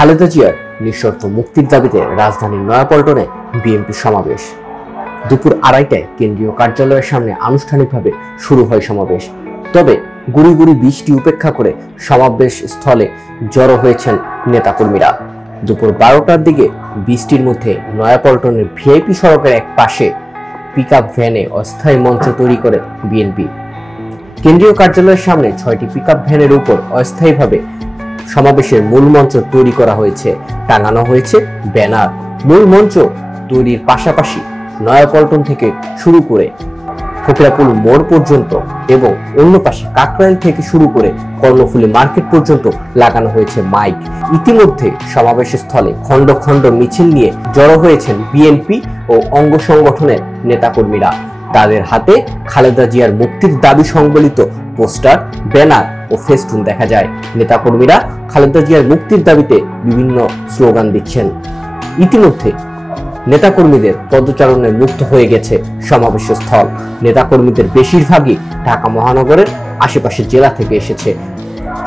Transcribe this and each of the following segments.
খালেদা জিয়ার নিঃশর্ত মুক্তির দাবিতে রাজধানীর নয়াপল্টনে বিএনপি সমাবেশ। দুপুর 2:30টায় কেন্দ্রীয় কার্যালয়ের সামনে আনুষ্ঠানিকভাবে শুরু হয় সমাবেশ। তবে গুড়ি গুড়ি বৃষ্টি উপেক্ষা করে সমাবেশ স্থলে জড়ো হয়েছেন নেতাকর্মীরা। দুপুর 12টার দিকে বৃষ্টির মধ্যে নয়াপল্টনের ভিআইপি সড়কের এক পাশে পিকআপ ভ্যানে অস্থায়ী মঞ্চ তৈরি করে বিএনপি। কেন্দ্রীয় কার্যালয়ের সামনে 6টি পিকআপ ভ্যানের উপর অস্থায়ীভাবে সমাবেশের মূল মঞ্চ তৈরি করা হয়েছে, টাঙানো হয়েছে ব্যানার। মূল মঞ্চ তৈরির পাশাপাশি নয়াপল্টন থেকে শুরু করে ফকিরাপুল মোড় পর্যন্ত এবং অন্য পাশে কাকরাইল থেকে শুরু করে কর্ণফুলী মার্কেট পর্যন্ত লাগানো হয়েছে মাইক। ইতিমধ্যে সমাবেশ স্থলে খণ্ড খণ্ড মিছিল নিয়ে জড়ো হয়েছেন বিএনপি ও অঙ্গ সংগঠনের নেতাকর্মীরা। তাদের হাতে খালেদা জিয়ার মুক্তির দাবি সংবলিত পোস্টার, ব্যানার ও ফেস্টুন দেখা যায়। নেতাকর্মীরা খালেদা জিয়ার মুক্তির দাবিতে বিভিন্ন স্লোগান দিচ্ছেন। ইতিমধ্যে নেতাকর্মীদের পদচারণে মুক্ত হয়ে গেছে সমাবেশ স্থল। নেতাকর্মীদের বেশিরভাগই ঢাকা মহানগরের আশেপাশের জেলা থেকে এসেছে।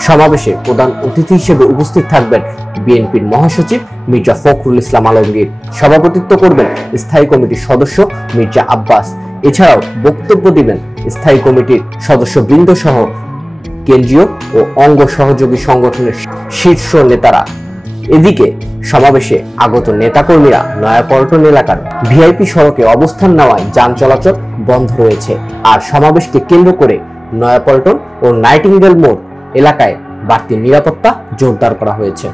সমাবেশে প্রধান অতিথি হিসেবে উপস্থিত থাকবেন বিএনপির মহাসচিব মির্জা ফখরুল ইসলাম আলমগীর। সভাপতিত্ব করবেন স্থায়ী কমিটির সদস্য মির্জা আব্বাস। এছাড়াও বক্তব্য দিবেন স্থায়ী কমিটির সদস্যবৃন্দ সহ কেন্দ্রীয় ও অঙ্গ সহযোগী সংগঠনের শীর্ষ নেতারা। এদিকে সমাবেশে আগত নেতাকর্মীরা নয়াপল্টন এলাকার ভিআইপি সড়কে অবস্থান নেওয়ায় যান চলাচল বন্ধ রয়েছে। আর সমাবেশকে কেন্দ্র করে নয়াপল্টন ও নাইটিঙ্গেল মোড় এলাকায় বাড়তি নিরাপত্তা জোরদার করা হয়েছে।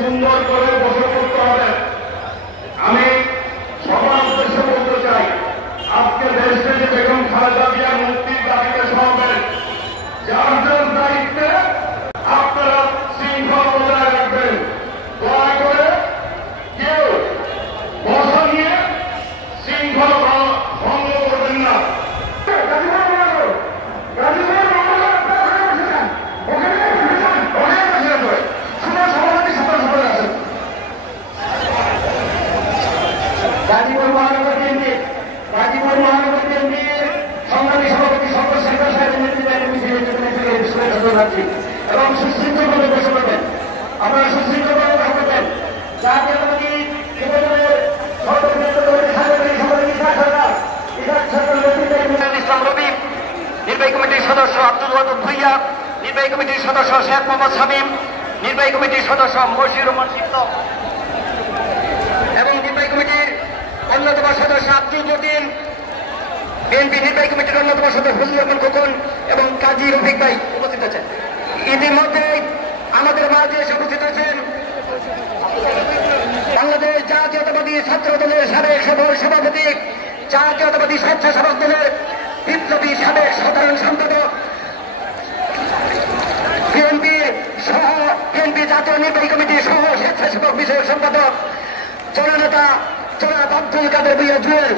সুন্দর করে বসে করতে হবে। আমি সবার উদ্দেশ্যে বলতে চাই, আজকে দেশ থেকে বেগম খালেদা জিয়ার মুক্তির দাবিতে সমাবেশ। যার যার দায়িত্বে আপনারা শৃঙ্খলা বজায় রাখবেন। দয়া করে কেউ বসা নিয়ে শৃঙ্খলা ভঙ্গ করবেন না। গাজীপুর মহানগর বিএনপির সংগ্রামী সভাপতি সর্বশেখর সাহেবের নেতৃত্বে এবং সুশৃঙ্খলভাবে বসে করবেন। আপনারা সুশৃঙ্খলভাবে বসে করবেন। জাতীয়তাবাদী নির্বাহী কমিটির সদস্য আব্দুল ওয়াদুদ ভুইয়া, নির্বাহী কমিটির সদস্য শেখ মোহাম্মদ শামীম, নির্বাহী কমিটির সদস্য মশিউর রহমান সিদ্ধ এবং নির্বাহী কমিটির অন্যতম সদস্য আব্দুল জতিন, বিএনপি নির্বাহী কমিটির অন্যতম সদস্য ফজলুর রহমান খোকন এবং কাজী রফিক ভাই উপস্থিত আছেন। ইতিমধ্যে আমাদের মাঝে এসে উপস্থিত আছেন বাংলাদেশ জাতীয়তাবাদী ছাত্র দলের সাবেক সভাপতি, জাতীয়তাবাদী স্বেচ্ছাসেবক দলের বিপ্লবী সাবেক সাধারণ সম্পাদক, বিএনপি জাতীয় নির্বাহী কমিটির সহ স্বেচ্ছাসেবক বিষয়ক সম্পাদক জননেতা জনাব আব্দুল কাদের ভুইয়া জুয়েল।